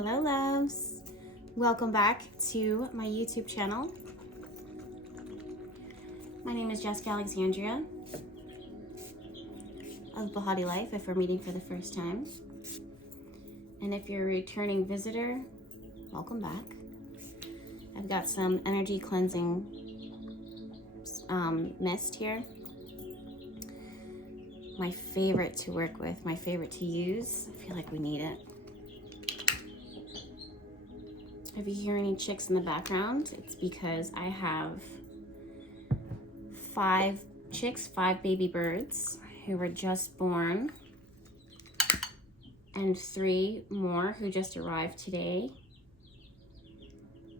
Hello loves, welcome back to my YouTube channel. My name is Jessica Alexandria of Bahati Life if we're meeting for the first time. And if you're a returning visitor, welcome back. I've got some energy cleansing mist here. My favorite to work with, my favorite to use. I feel like we need it. If you hear any chicks in the background, it's because I have 5 chicks, 5 baby birds who were just born, and 3 more who just arrived today.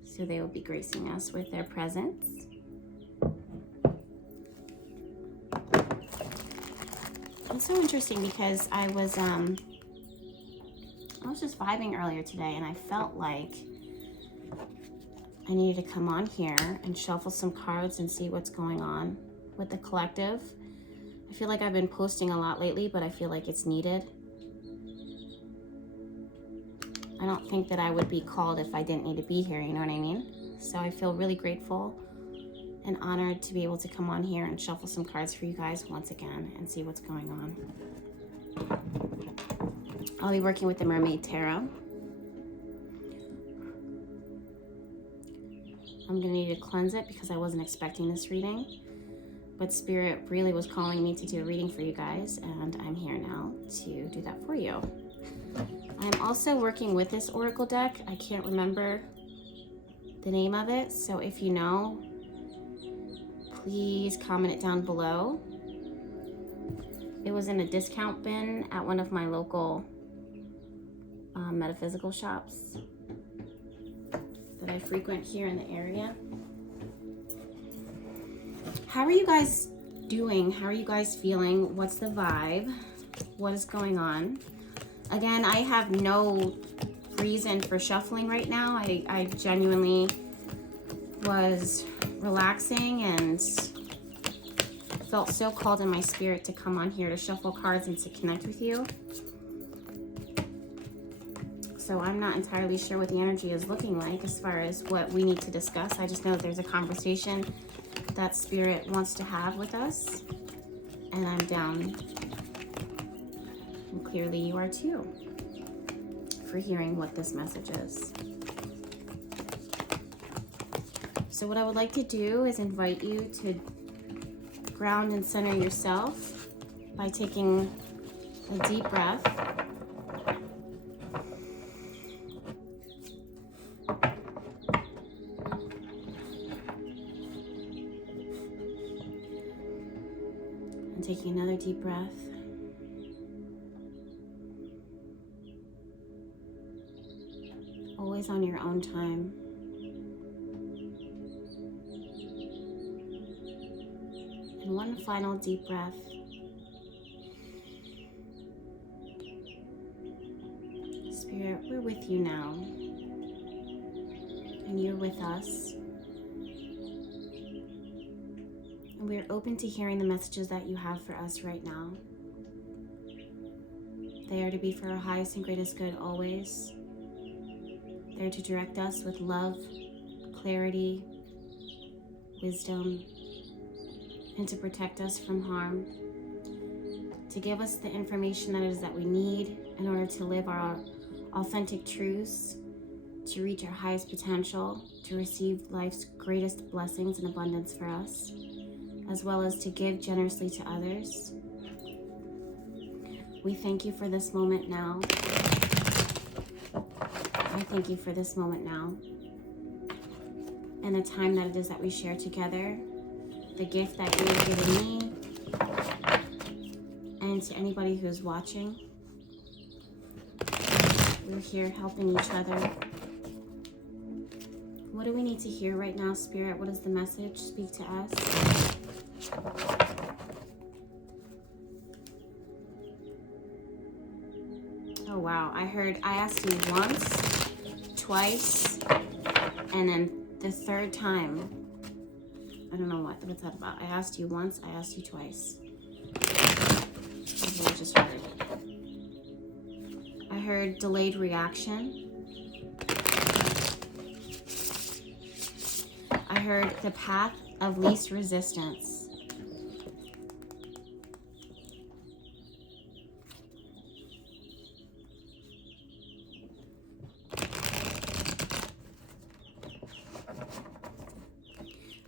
So they will be gracing us with their presence. It's so interesting because I was just vibing earlier today and I felt like I needed to come on here and shuffle some cards and see what's going on with the collective. I feel like I've been posting a lot lately, but I feel like it's needed. I don't think that I would be called if I didn't need to be here, you know what I mean? So I feel really grateful and honored to be able to come on here and shuffle some cards for you guys once again and see what's going on. I'll be working with the Mermaid Tarot. I'm gonna need to cleanse it because I wasn't expecting this reading, but Spirit really was calling me to do a reading for you guys, and I'm here now to do that for you. I'm also working with this Oracle deck. I can't remember the name of it, so if you know, please comment it down below. It was in a discount bin at one of my local metaphysical shops that I frequent here in the area. How are you guys doing? How are you guys feeling? What's the vibe? What is going on? Again, I have no reason for shuffling right now. I genuinely was relaxing and felt so called in my spirit to come on here to shuffle cards and to connect with you. So I'm not entirely sure what the energy is looking like as far as what we need to discuss. I just know that there's a conversation that Spirit wants to have with us, and I'm down. And clearly you are too, for hearing what this message is. So what I would like to do is invite you to ground and center yourself by taking a deep breath. And taking another deep breath. Always on your own time. And one final deep breath. Spirit, we're with you now. And you're with us. And we're open to hearing the messages that you have for us right now. They are to be for our highest and greatest good always. They're to direct us with love, clarity, wisdom, and to protect us from harm. To give us the information that it is that we need in order to live our authentic truths, to reach our highest potential, to receive life's greatest blessings and abundance for us, as well as to give generously to others. We thank you for this moment now. I thank you for this moment now and the time that it is that we share together, the gift that you have given me, and to anybody who's watching. We're here helping each other. What do we need to hear right now, Spirit? What is the message? Speak to us. Oh wow, I asked you once, twice, and then the third time. I don't know what's that about. I asked you once, I asked you twice. I just heard. I heard delayed reaction. I heard the path of least resistance.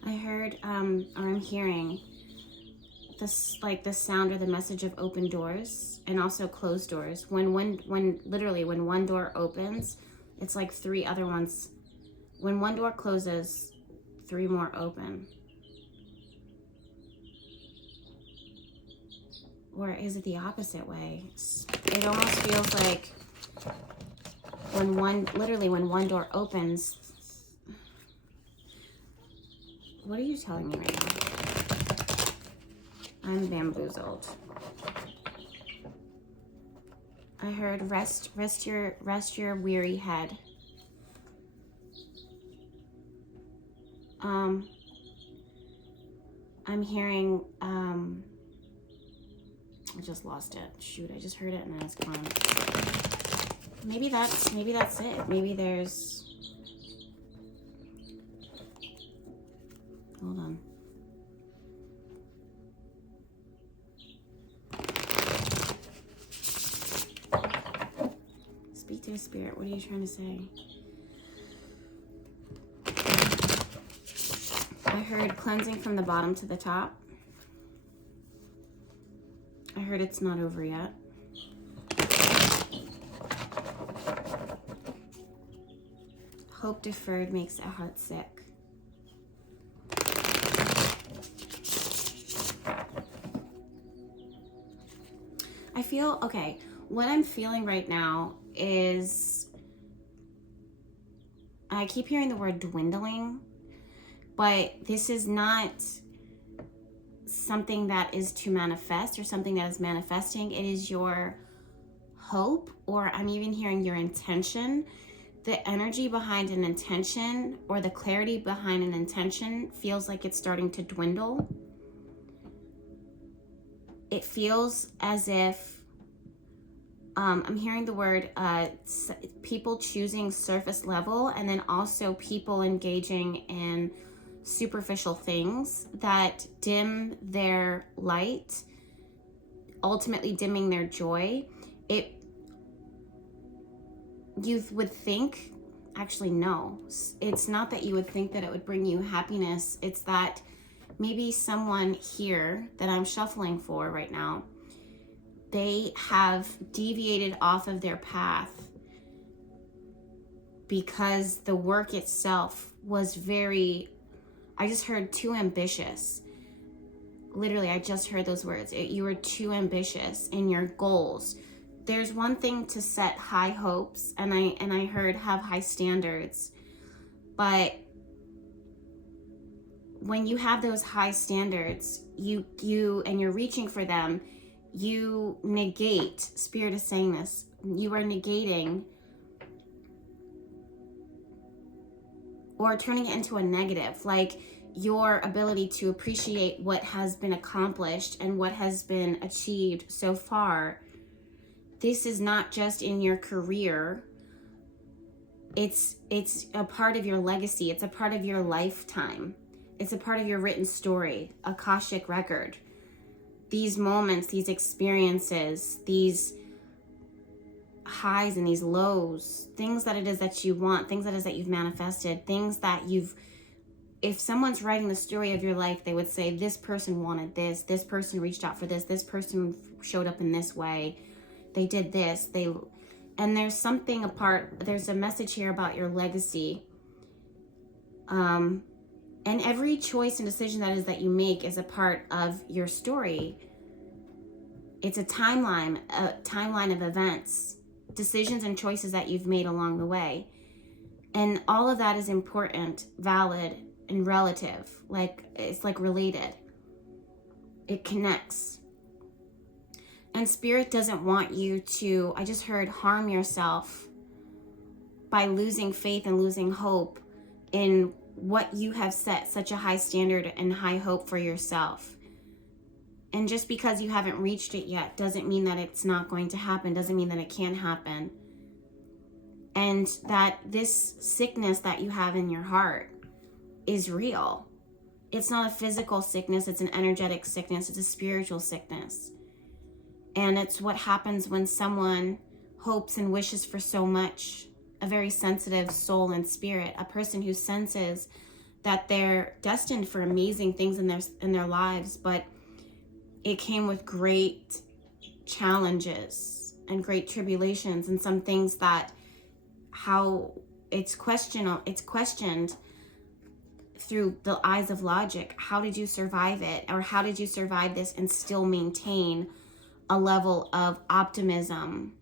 I heard, or I'm hearing this, like the sound or the message of open doors and also closed doors. Literally when one door opens, it's like 3 other ones. When one door closes, 3 more open. Or is it the opposite way? It almost feels like when one door opens. What are you telling me right now? I'm bamboozled. I heard rest your weary head. I'm hearing, I just lost it. Shoot, I just heard it and then it's gone. Maybe that's it. Maybe there's, hold on. Speak to your spirit. What are you trying to say? I heard cleansing from the bottom to the top. I heard it's not over yet. Hope deferred makes a heart sick. I feel, okay, what I'm feeling right now is, I keep hearing the word dwindling, but this is not something that is to manifest or something that is manifesting. It is your hope, or I'm even hearing your intention. The energy behind an intention or the clarity behind an intention feels like it's starting to dwindle. It feels as if I'm hearing the word people choosing surface level, and then also people engaging in superficial things that dim their light, ultimately dimming their joy. You would think, actually no, it's not that you would think that it would bring you happiness. It's that maybe someone here that I'm shuffling for right now, they have deviated off of their path because the work itself was very, I just heard too ambitious. Literally, I just heard those words. You were too ambitious in your goals. There's one thing to set high hopes, and I heard have high standards, but when you have those high standards, you and you're reaching for them, you negate, Spirit is saying this, you are negating or turning it into a negative, like your ability to appreciate what has been accomplished and what has been achieved so far. This is not just in your career. It's a part of your legacy. It's a part of your lifetime. It's a part of your written story, Akashic record. These moments, these experiences, these highs and these lows, things that it is that you want, things that it is that you've manifested, things that you've, if someone's writing the story of your life, they would say, this person wanted this person reached out for this person showed up in this way, they did this, and there's something apart, there's a message here about your legacy. And every choice and decision that you make is a part of your story. It's a timeline of events, decisions and choices that you've made along the way. And all of that is important, valid, and relative. Like, it's like related. It connects. And Spirit doesn't want you to, I just heard, harm yourself by losing faith and losing hope in what you have set such a high standard and high hope for yourself. And just because you haven't reached it yet doesn't mean that it's not going to happen, doesn't mean that it can't happen. And that this sickness that you have in your heart is real. It's not a physical sickness, it's an energetic sickness, it's a spiritual sickness. And it's what happens when someone hopes and wishes for so much. A very sensitive soul and spirit, a person who senses that they're destined for amazing things in their lives, but it came with great challenges and great tribulations, and some things that how it's questioned through the eyes of logic. How did you survive it? Or how did you survive this and still maintain a level of optimism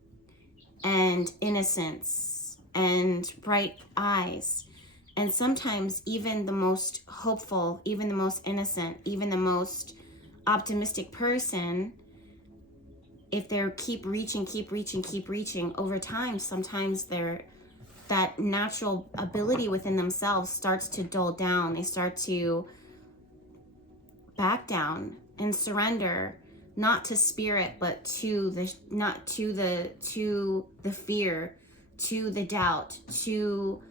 and innocence and bright eyes? And sometimes even the most hopeful, even the most innocent, even the most optimistic person, if they keep reaching over time, sometimes that natural ability within themselves starts to dull down. They start to back down and surrender, not to spirit, but to the fear, to the doubt, to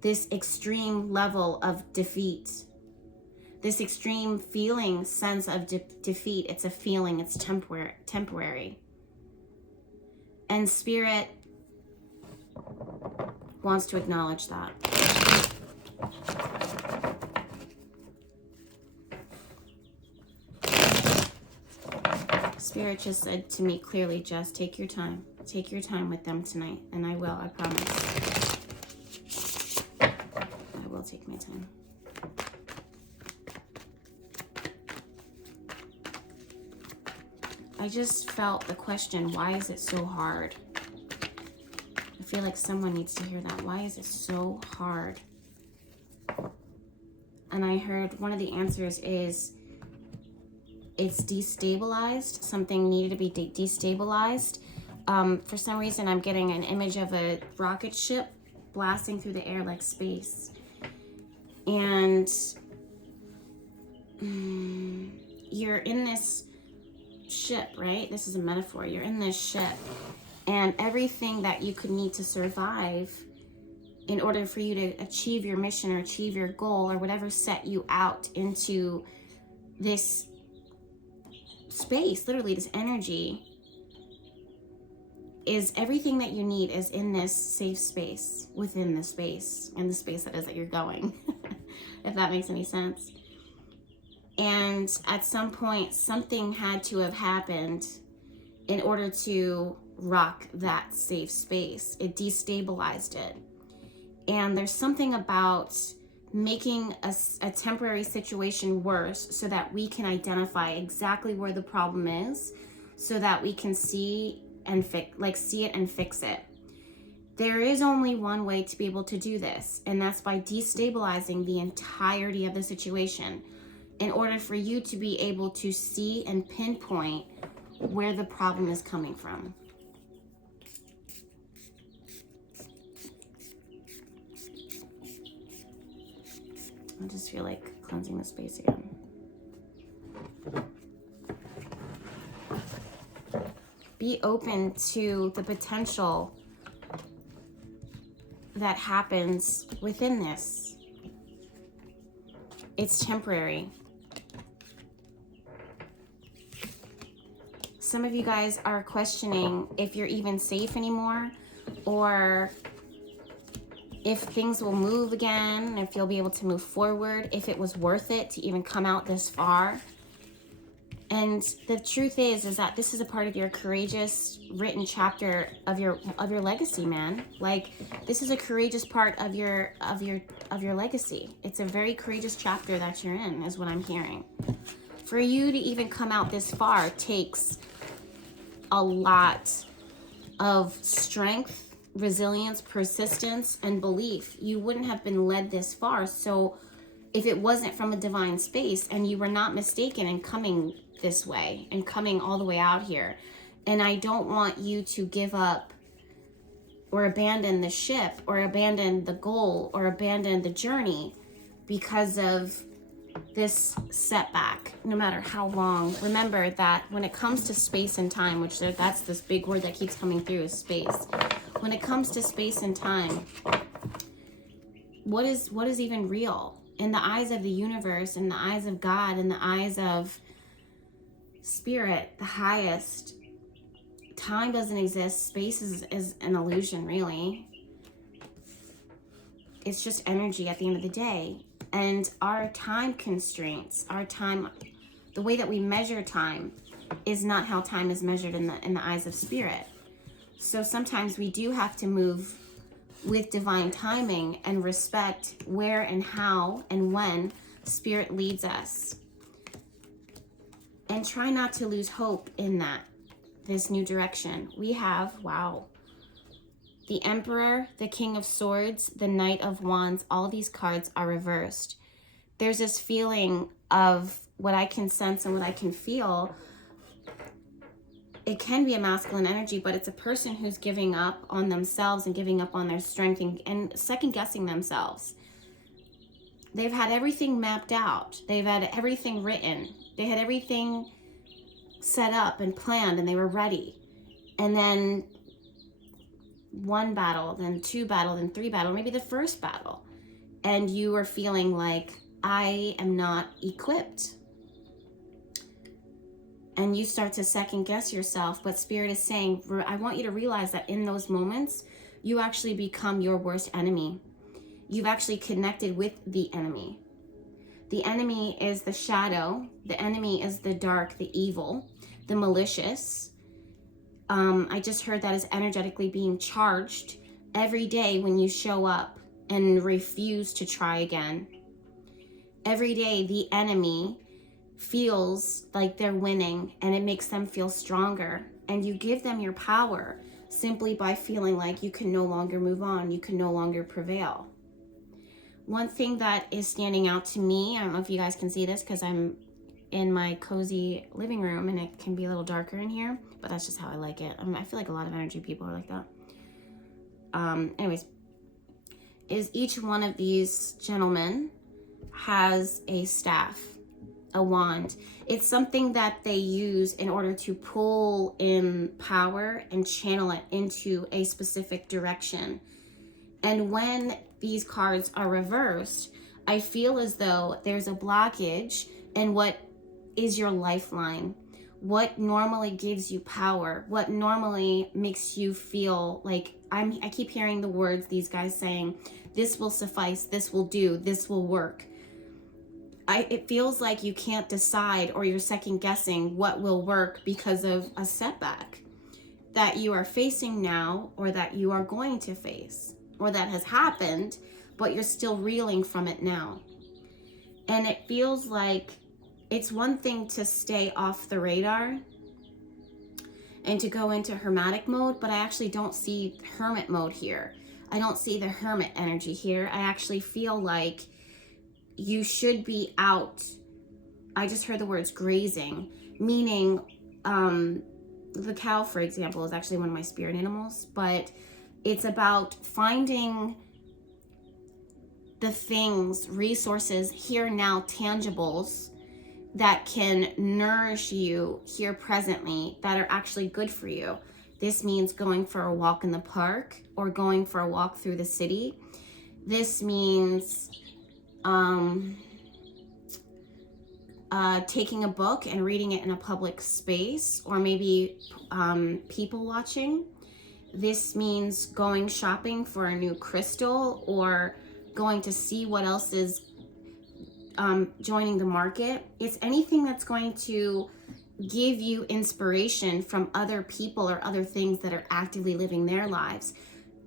this extreme level of defeat, this extreme sense of defeat. It's a feeling, it's temporary. And spirit wants to acknowledge that. Spirit just said to me clearly, just take your time. Take your time with them tonight. And I will, I promise. I will take my time. I just felt the question, why is it so hard? I feel like someone needs to hear that. Why is it so hard? And I heard one of the answers is it's destabilized. Something needed to be destabilized. For some reason, I'm getting an image of a rocket ship blasting through the air like space. And you're in this ship, right? This is a metaphor. You're in this ship, and everything that you could need to survive in order for you to achieve your mission or achieve your goal or whatever set you out into this space, literally this energy, is everything that you need is in this safe space, within the space, and the space that is that you're going, if that makes any sense. And at some point, something had to have happened in order to rock that safe space. It destabilized it. And there's something about making a temporary situation worse so that we can identify exactly where the problem is, so that we can see it and fix it. There is only one way to be able to do this, and that's by destabilizing the entirety of the situation, in order for you to be able to see and pinpoint where the problem is coming from. I just feel like cleansing the space again. Be open to the potential that happens within this. It's temporary. Some of you guys are questioning if you're even safe anymore, or if things will move again, if you'll be able to move forward, if it was worth it to even come out this far. And the truth is that this is a part of your courageous written chapter of your legacy, man. Like, this is a courageous part of your legacy. It's a very courageous chapter that you're in, is what I'm hearing. For you to even come out this far takes a lot of strength, resilience, persistence, and belief. You wouldn't have been led this far. So if it wasn't from a divine space and you were not mistaken in coming this way and coming all the way out here. And I don't want you to give up or abandon the ship or abandon the goal or abandon the journey because of this setback, no matter how long. Remember that when it comes to space and time, which that's this big word that keeps coming through, is space. When it comes to space and time, what is even real in the eyes of the universe, in the eyes of God, in the eyes of spirit, the highest. Time doesn't exist. Space is an illusion, really. It's just energy at the end of the day. And our time constraints, our time, the way that we measure time is not how time is measured in the eyes of spirit. So sometimes we do have to move with divine timing and respect where and how and when spirit leads us. And try not to lose hope in this new direction. We have, wow, the Emperor, the King of Swords, the Knight of Wands, all these cards are reversed. There's this feeling of what I can sense and what I can feel. It can be a masculine energy, but it's a person who's giving up on themselves and giving up on their strength and second guessing themselves. They've had everything mapped out. They've had everything written. They had everything set up and planned, and they were ready. And then one battle, then two battle, then three battle, maybe the first battle. And you are feeling like, I am not equipped. And you start to second guess yourself. But Spirit is saying, I want you to realize that in those moments, you actually become your worst enemy. You've actually connected with the enemy. The enemy is the shadow. The enemy is the dark, the evil, the malicious. I just heard that is energetically being charged every day when you show up and refuse to try again. Every day the enemy feels like they're winning and it makes them feel stronger. And you give them your power simply by feeling like you can no longer move on. You can no longer prevail. One thing that is standing out to me, I don't know if you guys can see this because I'm in my cozy living room and it can be a little darker in here, but that's just how I like it. I feel like a lot of energy people are like that. Anyways, is each one of these gentlemen has a staff, a wand. It's something that they use in order to pull in power and channel it into a specific direction. And when these cards are reversed, I feel as though there's a blockage in what is your lifeline, what normally gives you power, what normally makes you feel like, I keep hearing the words, these guys saying, this will suffice, this will do, this will work. It feels like you can't decide, or you're second guessing what will work because of a setback that you are facing now, or that you are going to face, or that has happened, but you're still reeling from it now. And it feels like it's one thing to stay off the radar and to go into hermetic mode, but I actually don't see hermit mode here. I don't see the hermit energy here. I actually feel like you should be out. I just heard the words grazing, meaning the cow, for example, is actually one of my spirit animals, but it's about finding the things, resources, here now, tangibles that can nourish you here presently, that are actually good for you. This means going for a walk in the park or going for a walk through the city. This means taking a book and reading it in a public space, or maybe people watching. This means going shopping for a new crystal, or going to see what else is joining the market. It's anything that's going to give you inspiration from other people or other things that are actively living their lives.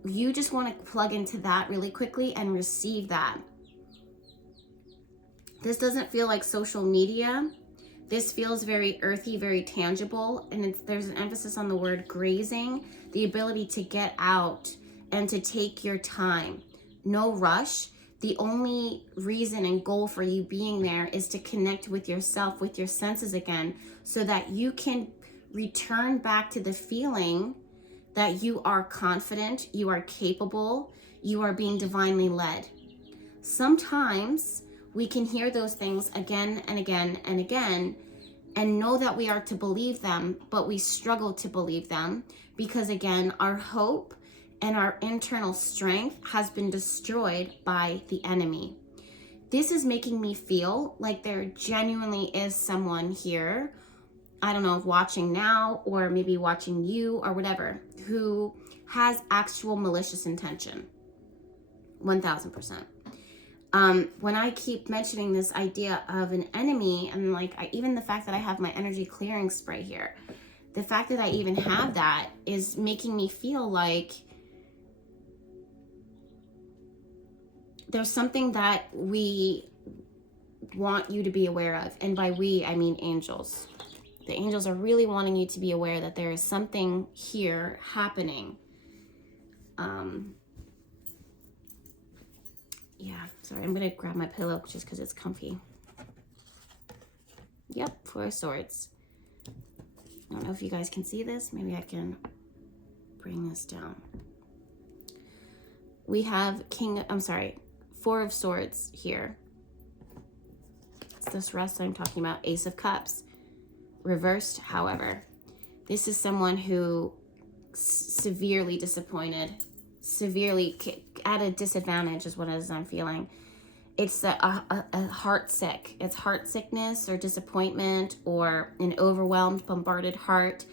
You just want to plug into that really quickly and receive that. This doesn't feel like social media. This feels very earthy, very tangible, and there's an emphasis on the word grazing, the ability to get out and to take your time. No rush. The only reason and goal for you being there is to connect with yourself, with your senses again, so that you can return back to the feeling that you are confident, you are capable, you are being divinely led. Sometimes we can hear those things again and again and again and know that we are to believe them, but we struggle to believe them because, again, our hope and our internal strength has been destroyed by the enemy. This is making me feel like there genuinely is someone here, I don't know if watching now or maybe watching you or whatever, who has actual malicious intention. 1000%. When I keep mentioning this idea of an enemy, and like even the fact that I have my energy clearing spray here, the fact that I even have that is making me feel like there's something that we want you to be aware of. And by we, I mean angels. The angels are really wanting you to be aware that there is something here happening. Yeah, sorry, I'm going to grab my pillow just because it's comfy. Yep, Four of Swords. I don't know if you guys can see this. Maybe I can bring this down. We have Four of Swords here. It's this rest I'm talking about. Ace of Cups. Reversed, however. This is someone who severely disappointed, severely at a disadvantage is what it is I'm feeling. It's a heart sick. It's heart sickness or disappointment or an overwhelmed, bombarded heart,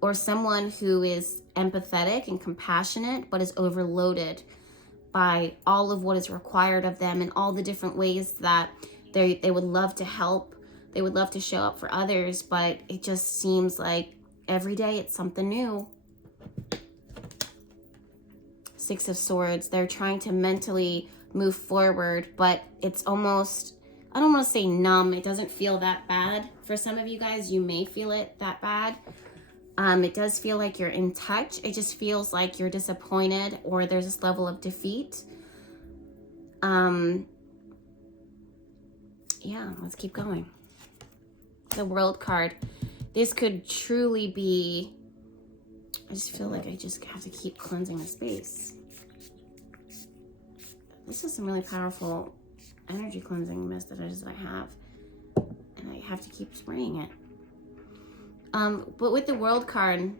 or someone who is empathetic and compassionate but is overloaded by all of what is required of them and all the different ways that they would love to help. They would love to show up for others, but it just seems like every day it's something new. Six of Swords. They're trying to mentally move forward, but it's almost, I don't want to say numb. It doesn't feel that bad. For some of you guys, you may feel it that bad. It does feel like you're in touch. It just feels like you're disappointed or there's this level of defeat. Yeah, let's keep going. The World card. This could truly be, I just feel like I just have to keep cleansing the space. This is some really powerful energy cleansing mist that I have. And I have to keep spraying it. But with the World card,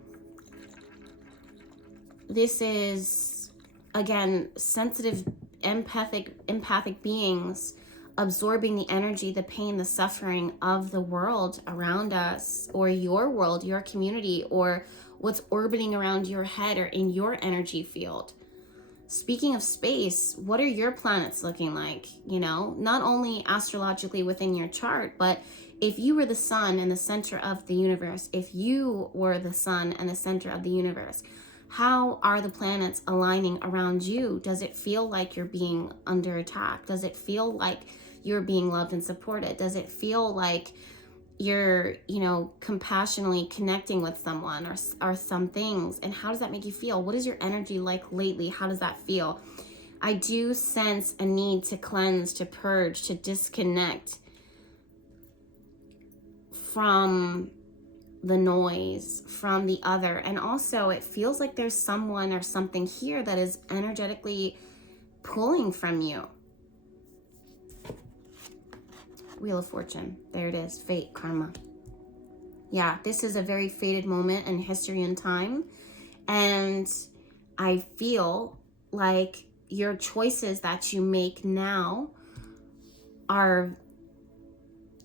this is, again, sensitive, empathic beings absorbing the energy, the pain, the suffering of the world around us, or your world, your community, or what's orbiting around your head or in your energy field. Speaking of space, what are your planets looking like? You know, not only astrologically within your chart, but if you were the sun in the center of the universe, if you were the sun and the center of the universe, how are the planets aligning around you? Does it feel like you're being under attack? Does it feel like you're being loved and supported? Does it feel like you're, you know, compassionately connecting with someone or some things? And how does that make you feel? What is your energy like lately? How does that feel? I do sense a need to cleanse, to purge, to disconnect from the noise, from the other. And also it feels like there's someone or something here that is energetically pulling from you. Wheel of Fortune. There it is. Fate, karma. Yeah, this is a very fated moment in history and time. And I feel like your choices that you make now are,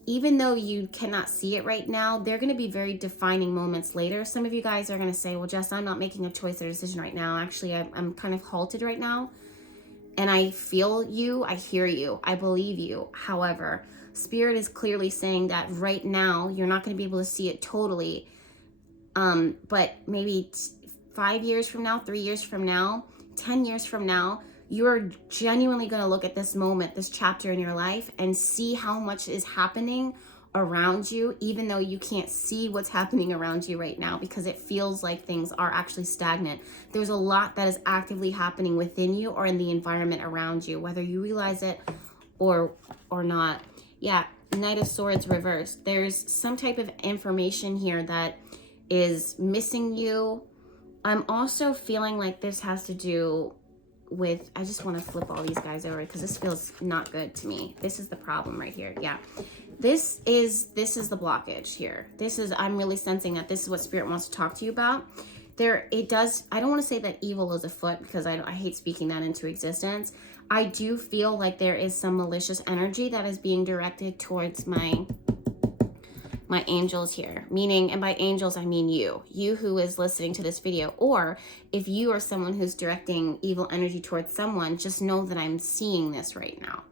even though you cannot see it right now, they're going to be very defining moments later. Some of you guys are going to say, well, Jess, I'm not making a choice or decision right now. Actually, I'm kind of halted right now. And I feel you. I hear you. I believe you. However, Spirit is clearly saying that right now, you're not going to be able to see it totally. But maybe 5 years from now, 3 years from now, 10 years from now, you're genuinely going to look at this moment, this chapter in your life, and see how much is happening around you, even though you can't see what's happening around you right now, because it feels like things are actually stagnant. There's a lot that is actively happening within you or in the environment around you, whether you realize it or not. Yeah, Knight of Swords reversed. There's some type of information here that is missing you. I'm also feeling like this has to do with, I just want to flip all these guys over because this feels not good to me. This is the problem right here. Yeah. This is the blockage here. I'm really sensing that this is what Spirit wants to talk to you about. it does, I don't want to say that evil is afoot, because I hate speaking that into existence. I do feel like there is some malicious energy that is being directed towards my angels here, meaning, and by angels I mean you who is listening to this video, or if you are someone who's directing evil energy towards someone, just know that I'm seeing this right now.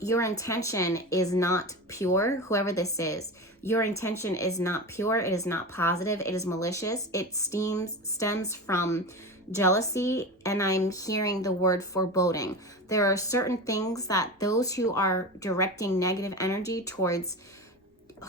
Your intention is not pure, whoever this is. Your intention is not pure. It is not positive. It is malicious. It stems from jealousy, and I'm hearing the word foreboding. There are certain things that those who are directing negative energy towards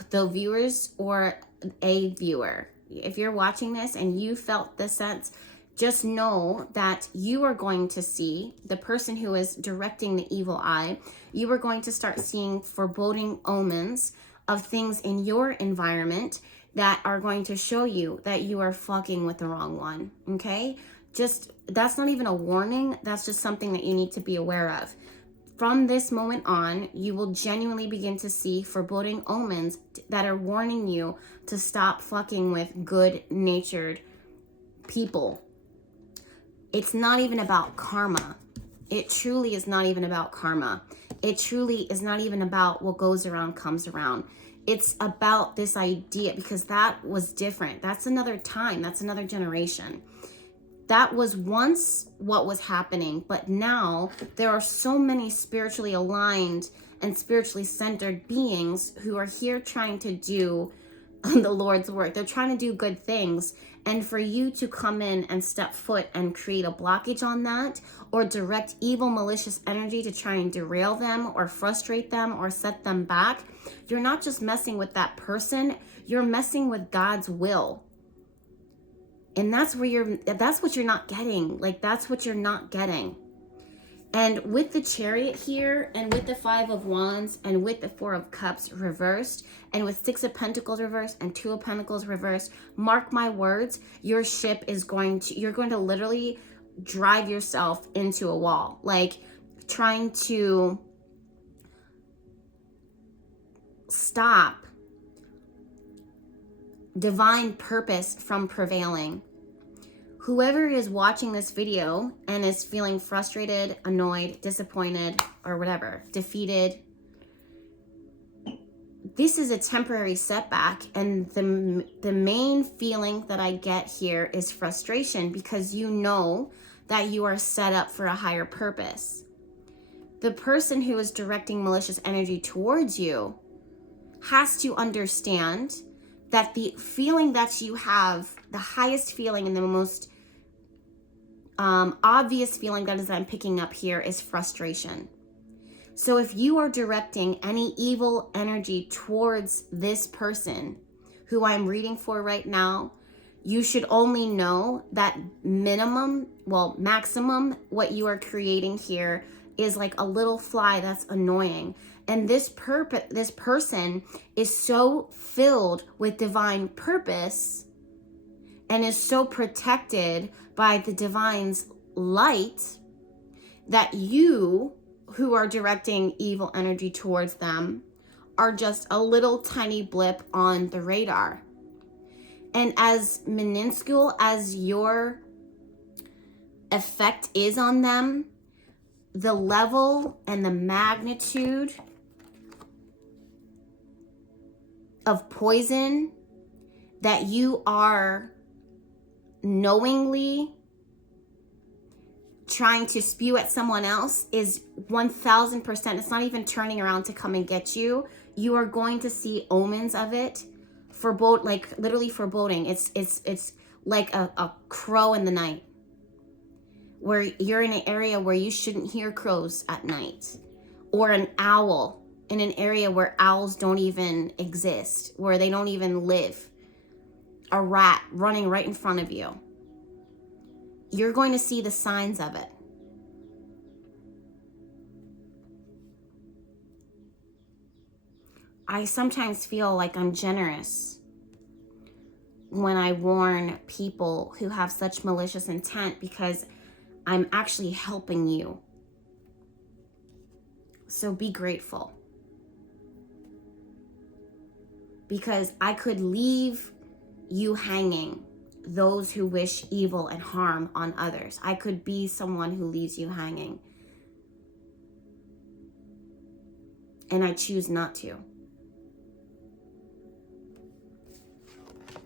the viewers or a viewer, if you're watching this and you felt this sense, just know that you are going to see the person who is directing the evil eye. You are going to start seeing foreboding omens of things in your environment that are going to show you that you are fucking with the wrong one. Okay? Just, that's not even a warning. That's just something that you need to be aware of. From this moment on, you will genuinely begin to see foreboding omens that are warning you to stop fucking with good-natured people. It's not even about karma. It truly is not even about karma. It truly is not even about what goes around comes around. It's about this idea, because that was different. That's another time. That's another generation. That was once what was happening, but now there are so many spiritually aligned and spiritually centered beings who are here trying to do the Lord's work. They're trying to do good things. And for you to come in and step foot and create a blockage on that, or direct evil, malicious energy to try and derail them or frustrate them or set them back, you're not just messing with that person, you're messing with God's will. And that's what you're not getting. Like, that's what you're not getting. And with the Chariot here, and with the 5 of Wands, and with the 4 of Cups reversed, and with 6 of Pentacles reversed, and 2 of Pentacles reversed, mark my words, your ship is you're going to literally drive yourself into a wall. Like, trying to stop divine purpose from prevailing. Whoever is watching this video and is feeling frustrated, annoyed, disappointed, or whatever, defeated, this is a temporary setback. And the main feeling that I get here is frustration, because you know that you are set up for a higher purpose. The person who is directing malicious energy towards you has to understand that the feeling that you have, the highest feeling and the most obvious feeling that I'm picking up here is frustration. So if you are directing any evil energy towards this person who I'm reading for right now, you should only know that maximum, what you are creating here is like a little fly that's annoying. And this person is so filled with divine purpose and is so protected by the divine's light that you, who are directing evil energy towards them, are just a little tiny blip on the radar. And as minuscule as your effect is on them, the level and the magnitude of poison that you are knowingly trying to spew at someone else is 1000%. It's not even turning around to come and get you. You are going to see omens of it, literally foreboding. It's like a crow in the night, where you're in an area where you shouldn't hear crows at night, or an owl in an area where owls don't even exist, where they don't even live. A rat running right in front of you. You're going to see the signs of it. I sometimes feel like I'm generous when I warn people who have such malicious intent, because I'm actually helping you. So be grateful. Because I could leave you hanging those who wish evil and harm on others. I could be someone who leaves you hanging. And I choose not to.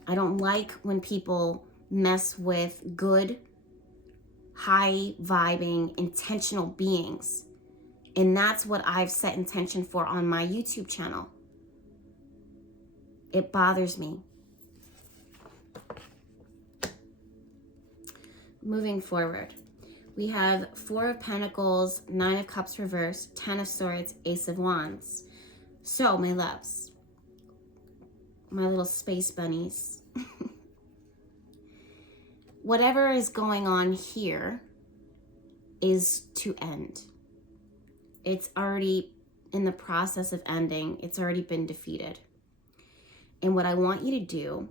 I don't like when people mess with good, high vibing, intentional beings. And that's what I've set intention for on my YouTube channel. It bothers me. Moving forward, we have 4 of Pentacles, 9 of Cups reversed, 10 of Swords, Ace of Wands. So, my loves, my little space bunnies, whatever is going on here is to end. It's already in the process of ending. It's already been defeated. And what I want you to do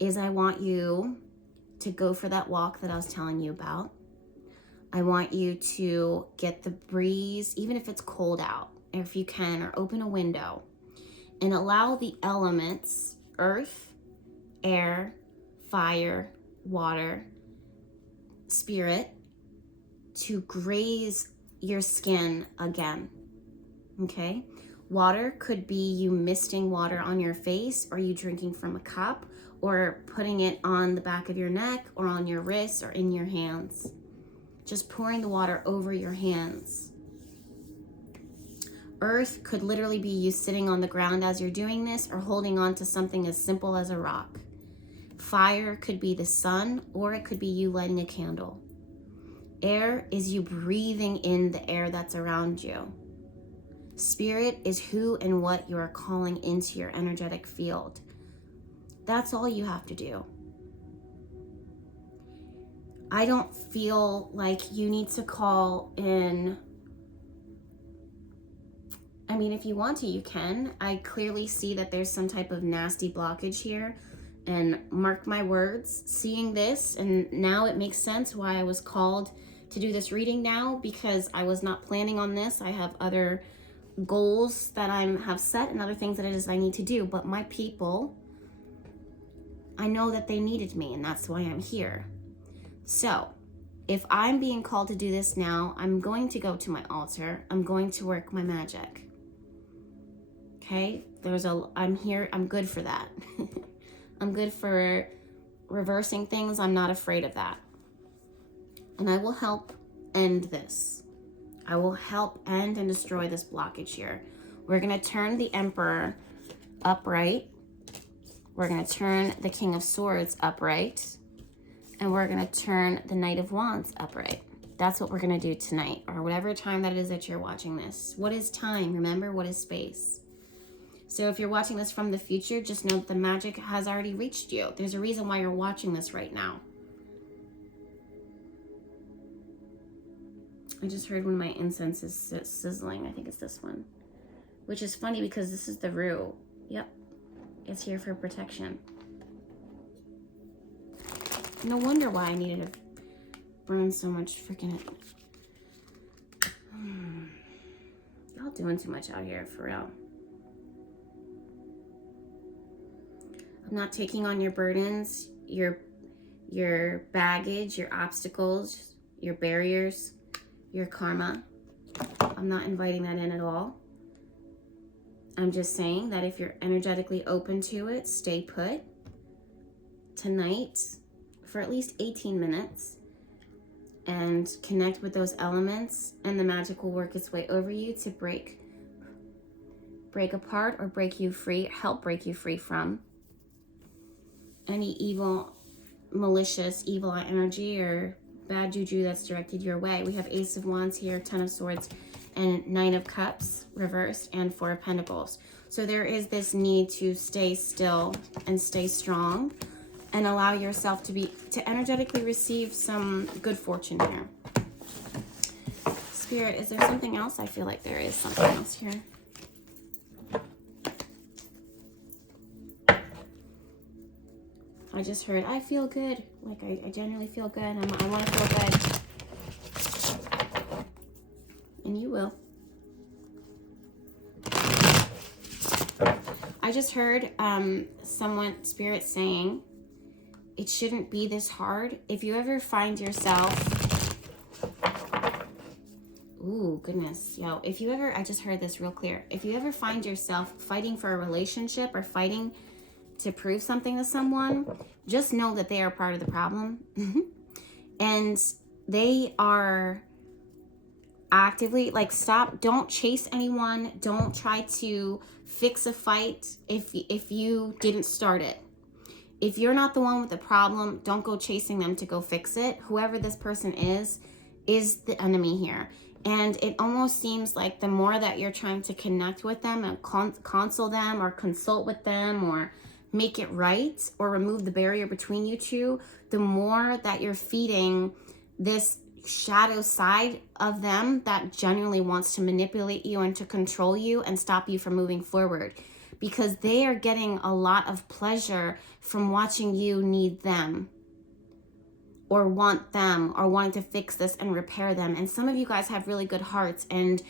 is I want you to go for that walk that I was telling you about. I want you to get the breeze, even if it's cold out, if you can, or open a window and allow the elements, earth, air, fire, water, spirit, to graze your skin again, okay? Water could be you misting water on your face, or you drinking from a cup, or putting it on the back of your neck, or on your wrists, or in your hands. Just pouring the water over your hands. Earth could literally be you sitting on the ground as you're doing this, or holding on to something as simple as a rock. Fire could be the sun, or it could be you lighting a candle. Air is you breathing in the air that's around you. Spirit is who and what you are calling into your energetic field. That's all you have to do. I don't feel like you need to call in. I mean, if you want to, you can. I clearly see that there's some type of nasty blockage here. And mark my words, seeing this, and now it makes sense why I was called to do this reading now, because I was not planning on this. I have other goals that I have set and other things that it is I need to do. But my people, I know that they needed me, and that's why I'm here. So if I'm being called to do this now, I'm going to go to my altar. I'm going to work my magic. Okay? I'm here. I'm good for that. I'm good for reversing things. I'm not afraid of that. And I will help end this. I will help end and destroy this blockage here. We're going to turn the Emperor upright. We're going to turn the King of Swords upright. And we're going to turn the Knight of Wands upright. That's what we're going to do tonight, or whatever time that it is that you're watching this. What is time? Remember, what is space? So if you're watching this from the future, just know that the magic has already reached you. There's a reason why you're watching this right now. I just heard one of my incenses sizzling. I think it's this one. Which is funny because this is the roux. Yep. It's here for protection. No wonder why I needed to burn so much freaking... Y'all doing too much out here, for real. I'm not taking on your burdens, your baggage, your obstacles, your barriers, your karma. I'm not inviting that in at all. I'm just saying that if you're energetically open to it, stay put tonight for at least 18 minutes and connect with those elements, and the magic will work its way over you to break apart or break you free, help break you free from any evil, malicious, evil energy or bad juju that's directed your way. We have Ace of Wands here, 10 of Swords, and 9 of Cups reversed, and 4 of Pentacles. So there is this need to stay still and stay strong and allow yourself to energetically receive some good fortune here. Spirit, is there something else? I feel like there is something else here. I just heard, I feel good. Like, I genuinely feel good. I want to feel good. And you will. I just heard Spirit saying it shouldn't be this hard. If you ever find yourself, ooh, goodness, yo, if you ever, I just heard this real clear. If you ever find yourself fighting for a relationship or fighting to prove something to someone, just know that they are part of the problem. And they are actively, like, stop, don't chase anyone. Don't try to fix a fight if you didn't start it. If you're not the one with the problem, don't go chasing them to go fix it. Whoever this person is the enemy here. And it almost seems like the more that you're trying to connect with them and console them or consult with them or make it right or remove the barrier between you two, the more that you're feeding this shadow side of them that genuinely wants to manipulate you and to control you and stop you from moving forward. Because they are getting a lot of pleasure from watching you need them or want them or wanting to fix this and repair them. And some of you guys have really good hearts, and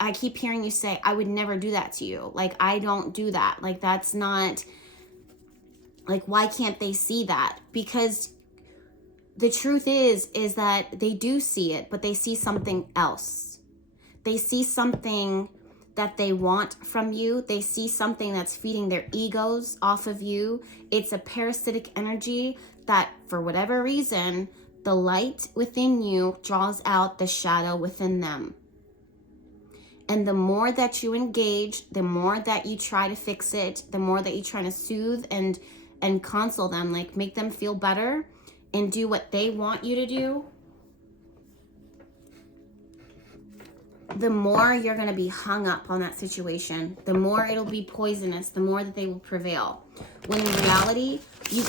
I keep hearing you say, I would never do that to you. Like, I don't do that. Like, that's not, like, why can't they see that? Because the truth is that they do see it, but they see something else. They see something that they want from you. They see something that's feeding their egos off of you. It's a parasitic energy that, for whatever reason, the light within you draws out the shadow within them. And the more that you engage, the more that you try to fix it, the more that you try to soothe and console them, like make them feel better and do what they want you to do, the more you're going to be hung up on that situation, the more it'll be poisonous, the more that they will prevail. When in reality, you've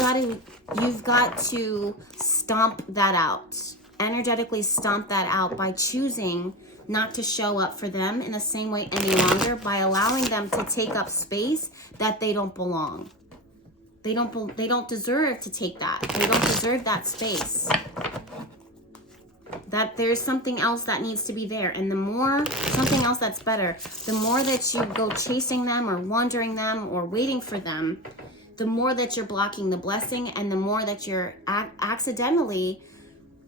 got to stomp that out, energetically stomp that out by choosing not to show up for them in the same way any longer, by allowing them to take up space that they don't belong. They don't deserve to take that. They don't deserve that space. That there's something else that needs to be there. And the more, something else that's better, the more that you go chasing them or wandering them or waiting for them, the more that you're blocking the blessing, and the more that you're accidentally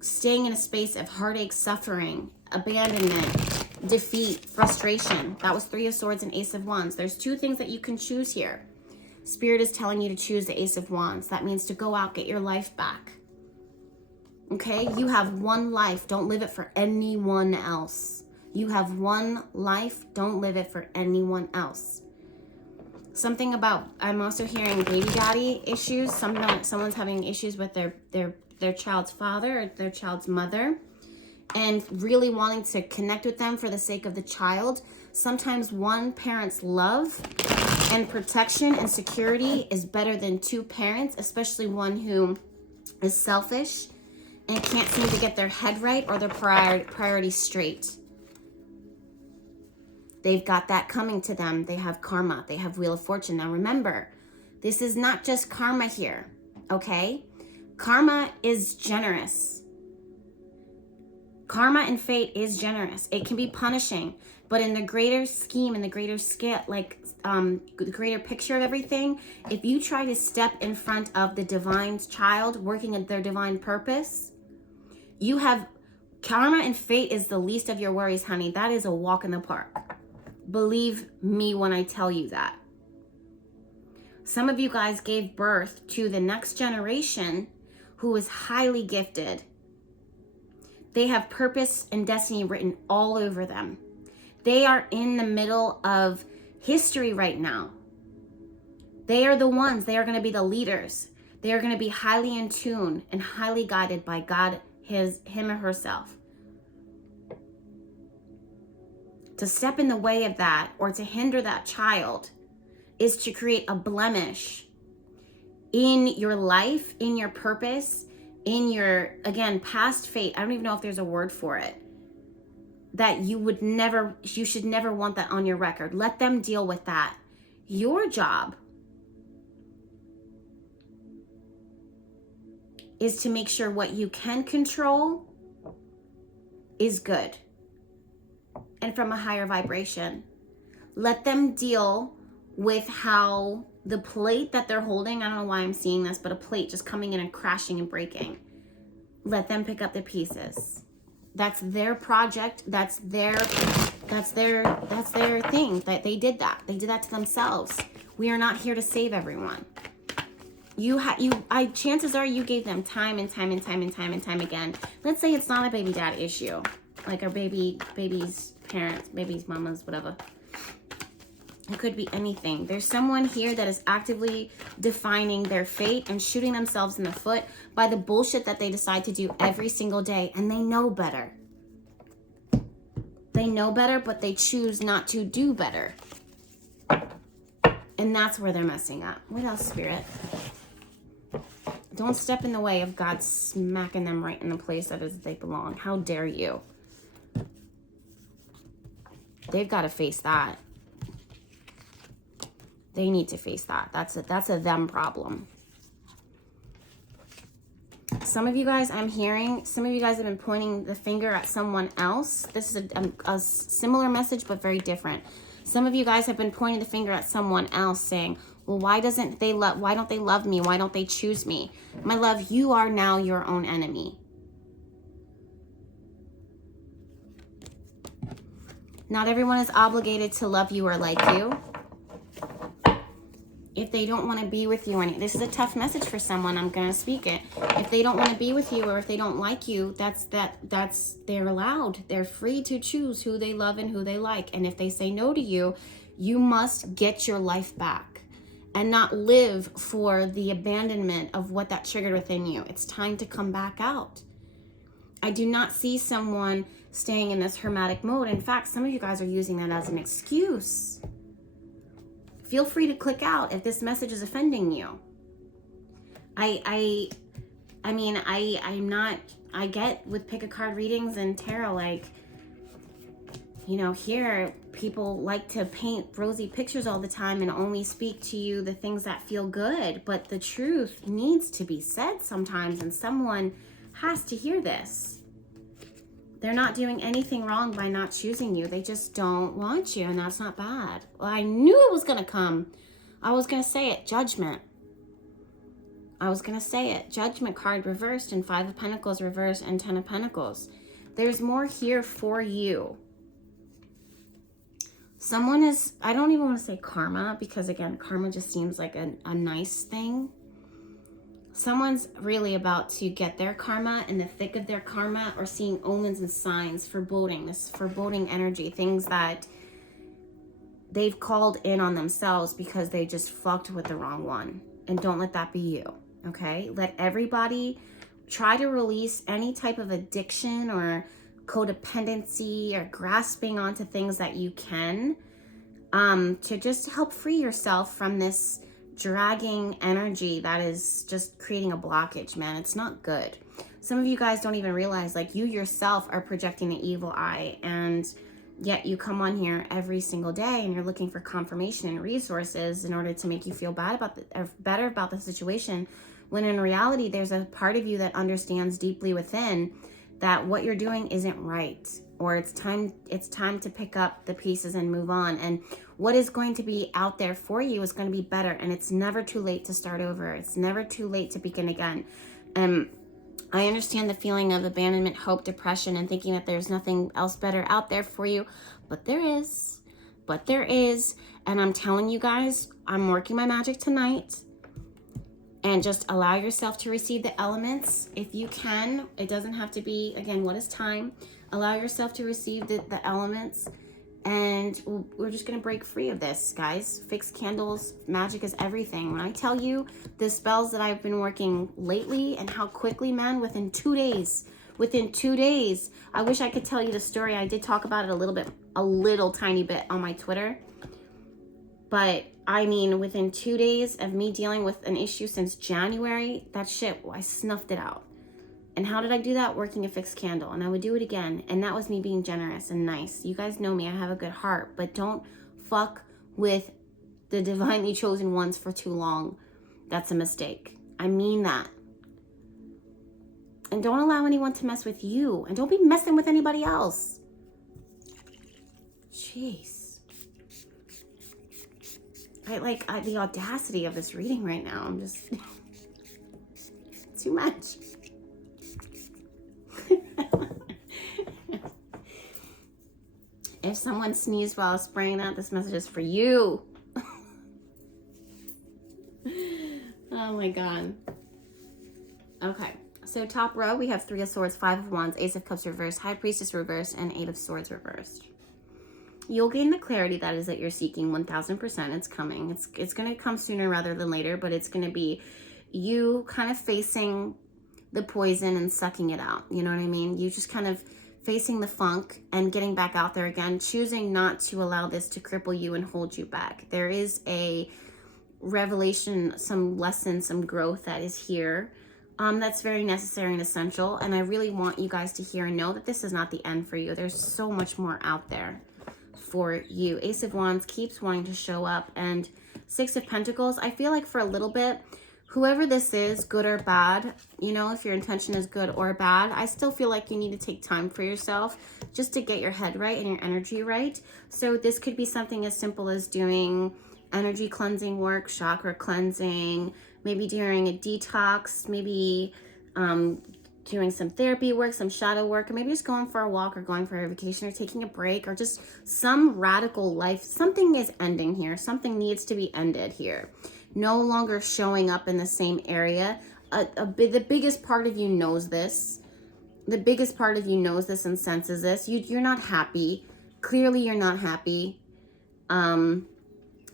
staying in a space of heartache, suffering, abandonment, defeat, frustration. That was 3 of Swords and Ace of Wands. There's 2 things that you can choose here. Spirit is telling you to choose the Ace of Wands. That means to go out, get your life back. Okay? You have one life. Don't live it for anyone else. You have one life. Don't live it for anyone else. Something about, I'm also hearing baby daddy issues. Someone's having issues with their child's father or their child's mother, and really wanting to connect with them for the sake of the child. Sometimes one parent's love and protection and security is better than 2 parents, especially one who is selfish and can't seem to get their head right or their priorities straight. They've got that coming to them. They have karma. They have Wheel of Fortune. Now remember, this is not just karma here, okay? Karma is generous. Karma and fate is generous. It can be punishing, but in the greater scheme, in the greater scale, like the greater picture of everything, if you try to step in front of the divine child working at their divine purpose, you have karma, and fate is the least of your worries, honey. That is a walk in the park. Believe me when I tell you that. Some of you guys gave birth to the next generation who is highly gifted. They have purpose and destiny written all over them. They are in the middle of history right now. They are the ones, they are going to be the leaders. They are going to be highly in tune and highly guided by God, him or herself. To step in the way of that or to hinder that child is to create a blemish in your life, in your purpose, in your, again, past fate. I don't even know if there's a word for it. That you should never want that on your record. Let them deal with that. Your job is to make sure what you can control is good and from a higher vibration. Let them deal with how The plate that they're holding, I don't know why I'm seeing this, but a plate just coming in and crashing and breaking. Let them pick up the pieces. That's their project. That's their thing. That they did that. They did that to themselves. We are not here to save everyone. Chances are you gave them time and time and time and time and time again. Let's say it's not a baby dad issue, like a baby's parents, baby's mamas, whatever. It could be anything. There's someone here that is actively defining their fate and shooting themselves in the foot by the bullshit that they decide to do every single day, and they know better. They know better, but they choose not to do better. And that's where they're messing up. What else, Spirit? Don't step in the way of God smacking them right in the place that is they belong. How dare you? They've got to face that. They need to face that. That's a them problem. Some of you guys, I'm hearing, some of you guys have been pointing the finger at someone else. This is a similar message, but very different. Some of you guys have been pointing the finger at someone else saying, well, why don't they love me? Why don't they choose me? My love, you are now your own enemy. Not everyone is obligated to love you or like you. If they don't want to be with you, this is a tough message for someone, I'm going to speak it. If they don't want to be with you or if they don't like you, they're allowed. They're free to choose who they love and who they like. And if they say no to you, you must get your life back and not live for the abandonment of what that triggered within you. It's time to come back out. I do not see someone staying in this hermetic mode. In fact, some of you guys are using that as an excuse. Feel free to click out if this message is offending you. I get with pick a card readings and tarot, like, here people like to paint rosy pictures all the time and only speak to you the things that feel good, but the truth needs to be said sometimes, and someone has to hear this. They're not doing anything wrong by not choosing you. They just don't want you, and that's not bad. Well, I knew it was going to come. I was going to say it. Judgment. I was going to say it. Judgment card reversed, and 5 of Pentacles reversed, and 10 of Pentacles. There's more here for you. Someone is, I don't even want to say karma, because again, karma just seems like a nice thing. Someone's really about to get their karma, in the thick of their karma, or seeing omens and signs, foreboding, this foreboding energy, things that they've called in on themselves because they just fucked with the wrong one. And don't let that be you, okay? Let everybody try to release any type of addiction or codependency or grasping onto things that you can, to just help free yourself from this dragging energy that is just creating a blockage, man. It's not good. Some of you guys don't even realize, like, you yourself are projecting the evil eye, and yet you come on here every single day and you're looking for confirmation and resources in order to make you feel bad about better about the situation, when in reality there's a part of you that understands deeply within that what you're doing isn't right, or it's time to pick up the pieces and move on. And what is going to be out there for you is going to be better, and it's never too late to start over. It's never too late to begin again. I understand the feeling of abandonment, hope, depression, and thinking that there's nothing else better out there for you, but there is. And I'm telling you guys, I'm working my magic tonight. And just allow yourself to receive the elements if you can. It doesn't have to be, again, what is time? Allow yourself to receive the elements. And we're just going to break free of this, guys. Fixed candles, magic is everything. When I tell you the spells that I've been working lately and how quickly, man, within 2 days, I wish I could tell you the story. I did talk about it a little tiny bit on my Twitter. But I mean, within 2 days of me dealing with an issue since January, that shit, I snuffed it out. And how did I do that? Working a fixed candle. And I would do it again. And that was me being generous and nice. You guys know me. I have a good heart. But don't fuck with the divinely chosen ones for too long. That's a mistake. I mean that. And don't allow anyone to mess with you. And don't be messing with anybody else. Jeez. the audacity of this reading right now. I'm just too much. If someone sneezed while spraying that, this message is for you. Oh my God. Okay. So top row, we have 3 of Swords, 5 of Wands, Ace of Cups reversed, High Priestess reversed, and 8 of Swords reversed. You'll gain the clarity that you're seeking 1000%. It's coming. It's going to come sooner rather than later, but it's going to be you kind of facing the poison and sucking it out. You know what I mean? You just kind of facing the funk and getting back out there again, choosing not to allow this to cripple you and hold you back. There is a revelation, some lesson, some growth that is here. That's very necessary and essential. And I really want you guys to hear and know that this is not the end for you. There's so much more out there for you. Ace of Wands keeps wanting to show up, and 6 of Pentacles. I feel like for a little bit, whoever this is, good or bad, you know, if your intention is good or bad, I still feel like you need to take time for yourself just to get your head right and your energy right. So this could be something as simple as doing energy cleansing work, chakra cleansing, maybe during a detox, maybe doing some therapy work, some shadow work, or maybe just going for a walk or going for a vacation or taking a break, or just some radical life. Something is ending here. Something needs to be ended here. No longer showing up in the same area. The biggest part of you knows this. The biggest part of you knows this and senses this. You're not happy. Clearly you're not happy.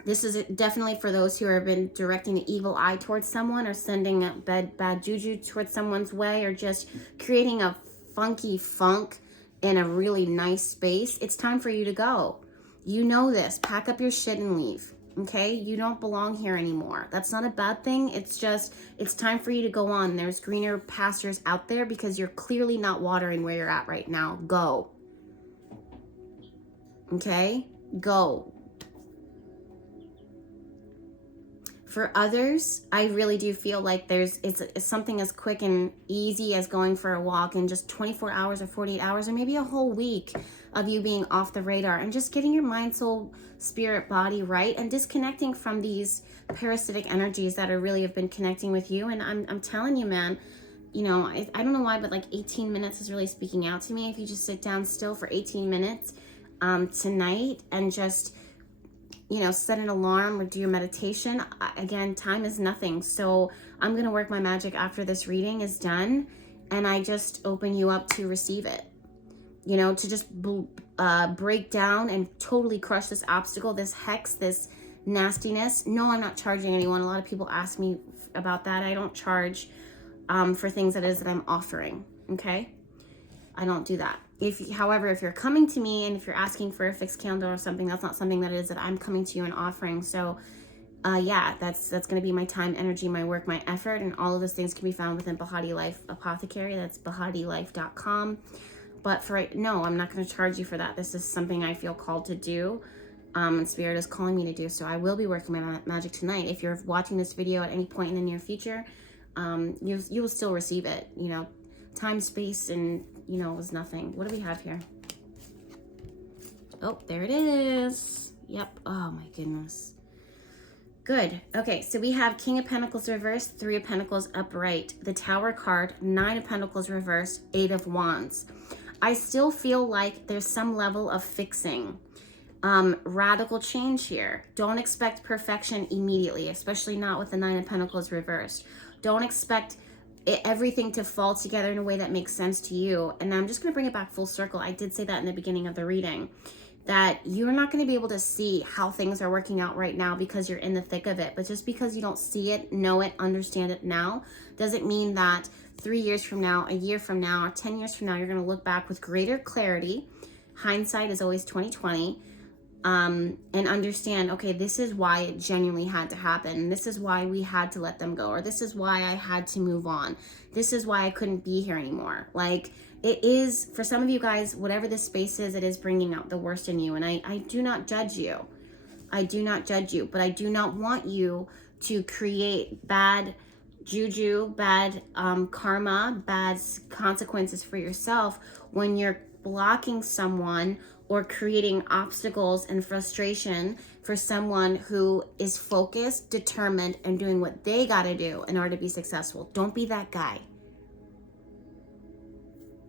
This is definitely for those who have been directing the evil eye towards someone, or sending a bad juju towards someone's way, or just creating a funky funk in a really nice space. It's time for you to go. You know this. Pack up your shit and leave. Okay? You don't belong here anymore. That's not a bad thing. It's just, it's time for you to go on. There's greener pastures out there because you're clearly not watering where you're at right now. Go. Okay? Go. For others, I really do feel like it's something as quick and easy as going for a walk in just 24 hours or 48 hours, or maybe a whole week of you being off the radar and just getting your mind, soul, spirit, body right, and disconnecting from these parasitic energies that really have been connecting with you. And I'm telling you, man, you know, I don't know why, but like 18 minutes is really speaking out to me. If you just sit down still for 18 minutes tonight and just, you know, set an alarm or do your meditation. Again, time is nothing. So I'm going to work my magic after this reading is done. And I just open you up to receive it. You know, to just break down and totally crush this obstacle, this hex, this nastiness. No, I'm not charging anyone. A lot of people ask me about that. I don't charge for things that I'm offering. Okay? I don't do that. However, if you're coming to me and if you're asking for a fixed candle or something, that's not something that I'm coming to you and offering. So yeah, that's going to be my time, energy, my work, my effort, and all of those things can be found within Bahati Life Apothecary. That's bahatilife.com. But no, I'm not going to charge you for that. This is something I feel called to do, and Spirit is calling me to do. So I will be working my magic tonight. If you're watching this video at any point in the near future, you will still receive it. You know, time, space, and you know, it was nothing. What do we have here? Oh, there it is. Yep. Oh my goodness. Good. Okay, so we have King of Pentacles reversed, 3 of Pentacles upright, the Tower card, 9 of Pentacles reversed, 8 of Wands. I still feel like there's some level of fixing, radical change here. Don't expect perfection immediately, especially not with the 9 of Pentacles reversed. Don't expect everything to fall together in a way that makes sense to you. And I'm just going to bring it back full circle. I did say that in the beginning of the reading, that you're not going to be able to see how things are working out right now because you're in the thick of it. But just because you don't see it, know it, understand it now, doesn't mean that 3 years from now, a year from now, or 10 years from now, you're going to look back with greater clarity. Hindsight is always 20/20. And understand, okay, this is why it genuinely had to happen. This is why we had to let them go, or this is why I had to move on. This is why I couldn't be here anymore. Like, it is, for some of you guys, whatever this space is, it is bringing out the worst in you. And I do not judge you. I do not judge you, but I do not want you to create bad juju, bad karma, bad consequences for yourself when you're blocking someone or creating obstacles and frustration for someone who is focused, determined, and doing what they got to do in order to be successful. Don't be that guy.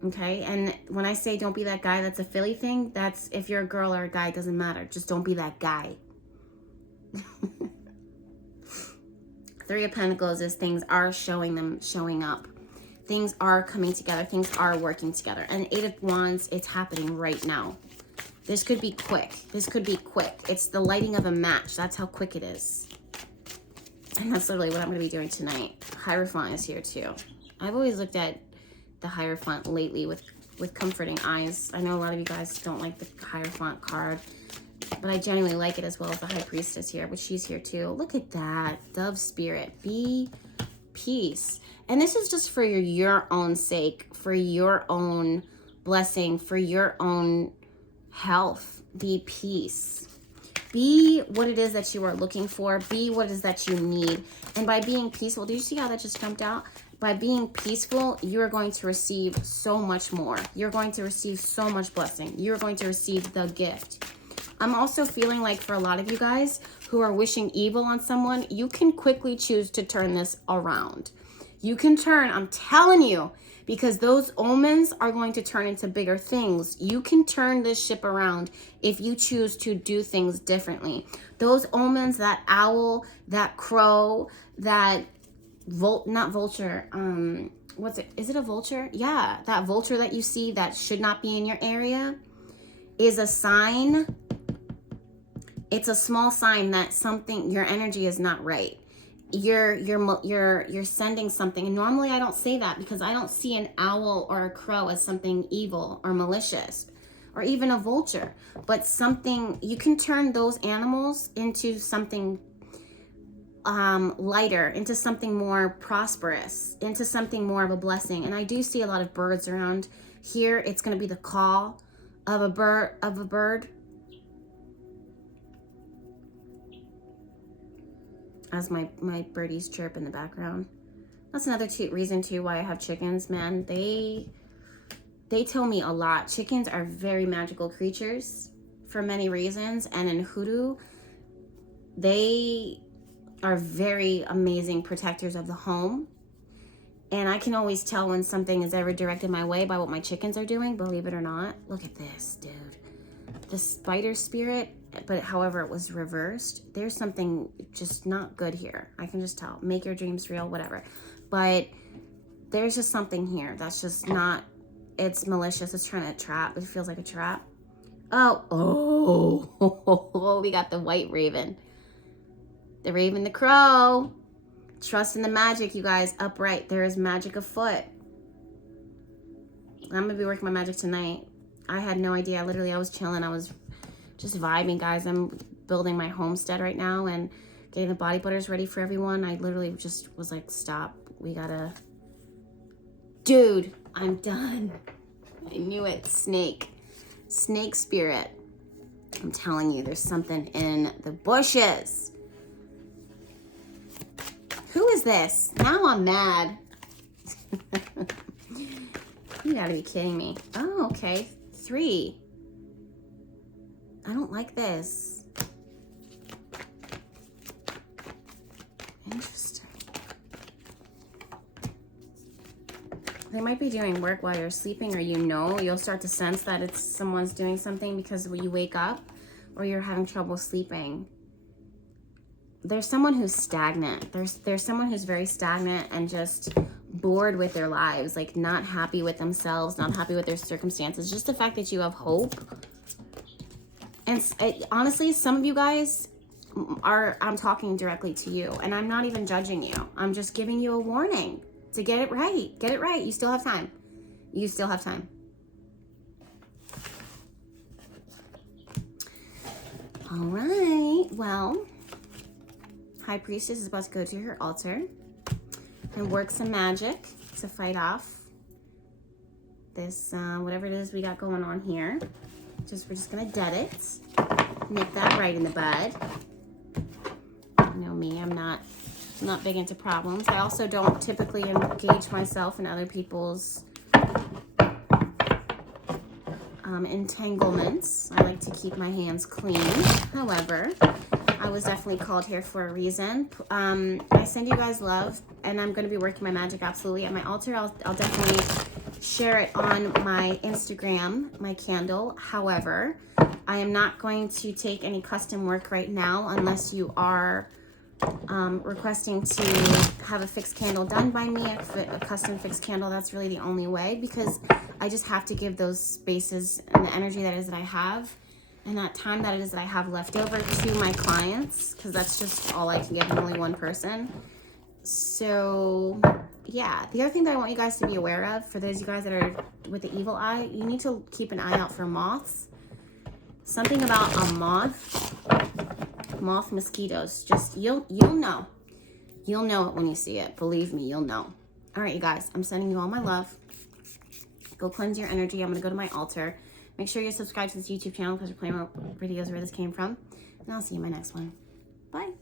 Okay? And when I say don't be that guy, that's a Philly thing. That's if you're a girl or a guy, it doesn't matter. Just don't be that guy. Three of Pentacles is things are showing up. Things are coming together. Things are working together. And Eight of Wands, it's happening right now. This could be quick. This could be quick. It's the lighting of a match. That's how quick it is. And that's literally what I'm going to be doing tonight. Hierophant is here too. I've always looked at the Hierophant lately with comforting eyes. I know a lot of you guys don't like the Hierophant card, but I genuinely like it as well as the High Priestess here, but she's here too. Look at that. Dove Spirit. Be peace. And this is just for your own sake, for your own blessing, for your own health. Be peace. Be what it is that you are looking for. Be what it is that you need. And by being peaceful, do you see how that just jumped out? By being peaceful, you're going to receive so much more. You're going to receive so much blessing. You're going to receive the gift. I'm also feeling like for a lot of you guys who are wishing evil on someone, you can quickly choose to turn this around. You can turn, I'm telling you, because those omens are going to turn into bigger things. You can turn this ship around if you choose to do things differently. Those omens, that owl, that crow, that not vulture, what's it? Is it a vulture? Yeah, that vulture that you see that should not be in your area is a sign. It's a small sign that something, your energy is not right. You're sending something. And normally I don't say that because I don't see an owl or a crow as something evil or malicious or even a vulture, but something, you can turn those animals into something lighter, into something more prosperous, into something more of a blessing. And I do see a lot of birds around here. It's going to be the call of a bird. As my birdies chirp in the background. That's another reason too why I have chickens, man. They tell me a lot. Chickens are very magical creatures for many reasons, and in hoodoo, they are very amazing protectors of the home. And I can always tell when something is ever directed my way by what my chickens are doing, believe it or not. Look at this, dude. The spider spirit, but however it was reversed. There's something just not good here. I can just tell. Make your dreams real, whatever. But there's just something here that's just not, it's malicious. It's trying to trap. It feels like a trap. Oh, we got the white raven. The raven, the crow. Trust in the magic, you guys. Upright. There is magic afoot. I'm going to be working my magic tonight. I had no idea. I was chilling. I was just vibing, guys. I'm building my homestead right now and getting the body butters ready for everyone. I literally just was like, stop. We gotta... Dude, I'm done. I knew it. Snake. Snake spirit. I'm telling you, there's something in the bushes. Who is this? Now I'm mad. You gotta be kidding me. Oh, okay. 3. I don't like this. Interesting. They might be doing work while you're sleeping, or you'll start to sense that it's someone's doing something because when you wake up or you're having trouble sleeping. There's someone who's stagnant. There's someone who's very stagnant and just bored with their lives, like not happy with themselves, not happy with their circumstances. Just the fact that you have hope. And honestly, some of you guys I'm talking directly to you, and I'm not even judging you. I'm just giving you a warning to get it right. Get it right. You still have time. You still have time. All right. Well, High Priestess is about to go to her altar and work some magic to fight off this, whatever it is we got going on here. We're just gonna dead it. Nip that right in the bud. You know me, I'm not big into problems. I also don't typically engage myself in other people's entanglements. I like to keep my hands clean. However, I was definitely called here for a reason. I send you guys love, and I'm going to be working my magic absolutely at my altar. I'll definitely share it on my Instagram, my candle. However, I am not going to take any custom work right now unless you are requesting to have a fixed candle done by me, a custom fixed candle. That's really the only way, because I just have to give those spaces and the energy that is that I have and that time that it is that I have left over to my clients, because that's just all I can give. I'm only one person. So yeah, the other thing that I want you guys to be aware of, for those of you guys that are with the evil eye, you need to keep an eye out for moths. Something about a moth mosquitoes. Just you'll know. You'll know it when you see it. Believe me, you'll know. All right, you guys, I'm sending you all my love. Go cleanse your energy. I'm going to go to my altar. Make sure you're subscribed to this YouTube channel because we're playing more videos where this came from. And I'll see you in my next one. Bye.